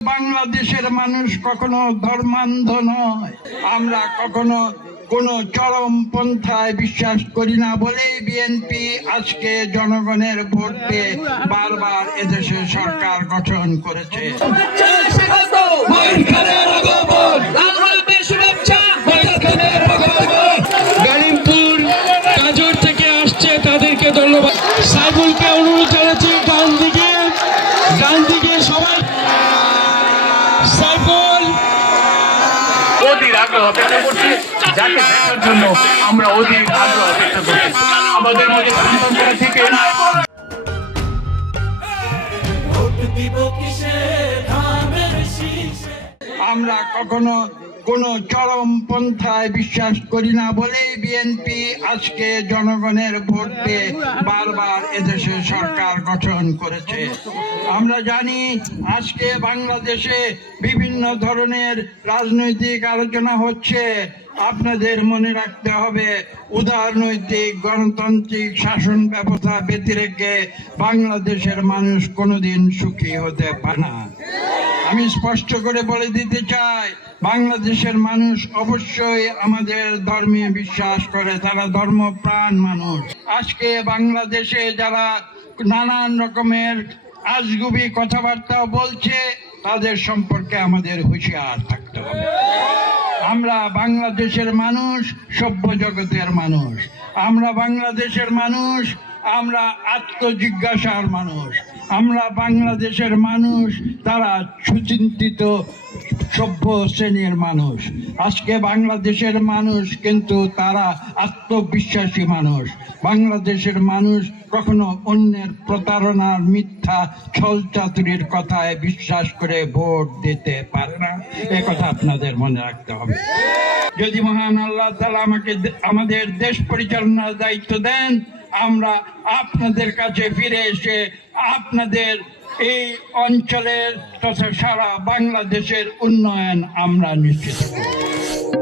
বাংলাদেশের মানুষ কখনো ধর্মান্ধ নয়। আমরা কখনো কোন চরমপন্থায় বিশ্বাস করি না বলেই বিএনপি আজকে জনগণের ভোট পেয়ে বারবার এদেশে সরকার গঠন করেছে। গালিমপুর কাজর থেকে আসছে, তাদেরকে ধন্যবাদ। সাইবুলকে অনুরোধ জানাচ্ছি ডান দিকে সবাই। সাইবুল অধীর আগ্রহ অপেক্ষা করছি, যাকে দেখার জন্য আমরা অধীর আগ্রহ অপেক্ষা করছি। আমাদের মধ্যে সন্তান থেকে আমরা কখনো কোন চরমপন্থায় বিশ্বাস করি না বলেই বিএনপি আজকে জনগণের ভোট পেয়ে বারবার এদেশে সরকার গঠন করেছে। আমরা জানি আজকে বাংলাদেশে বিভিন্ন ধরনের রাজনৈতিক আলোচনা হচ্ছে। আপনাদের মনে রাখতে হবে, উদারনৈতিক গণতান্ত্রিক শাসন ব্যবস্থা ব্যতিরেকে বাংলাদেশের মানুষ কোনোদিন সুখী হতে পারে না। আমি স্পষ্ট করে বলে দিতে চাই, বাংলাদেশের মানুষ অবশ্যই আমাদের ধর্মে বিশ্বাস করে, তারা ধর্মপ্রাণ মানুষ। আজকে বাংলাদেশে যারা নানান রকমের আজগুবি কথাবার্তা বলছে, তাদের সম্পর্কে আমাদের হুঁশিয়ার থাকতে হবে। আমরা বাংলাদেশের মানুষ সভ্য জগতের মানুষ, আমরা বাংলাদেশের মানুষ, আমরা আত্মজিজ্ঞাসার মানুষ, আমরা বাংলাদেশের মানুষ তারা সুচিন্তিত সভ্য শ্রেণীর মানুষ। আজকে বাংলাদেশের মানুষ কিন্তু তারা আত্মবিশ্বাসী মানুষ। বাংলাদেশের মানুষ কখনো অন্যের প্রতারণার মিথ্যা ছলচাতুরির কথায় বিশ্বাস করে ভোট দিতে পারে না। এ কথা আপনাদের মনে রাখতে হবে। যদি মহান আল্লাহ তাআলা আমাদের দেশ পরিচালনার দায়িত্ব দেন, আমরা আপনাদের কাছে ফিরে এসে আপনাদের এই অঞ্চলের তথা সারা বাংলাদেশের উন্নয়ন আমরা নিশ্চিত করব।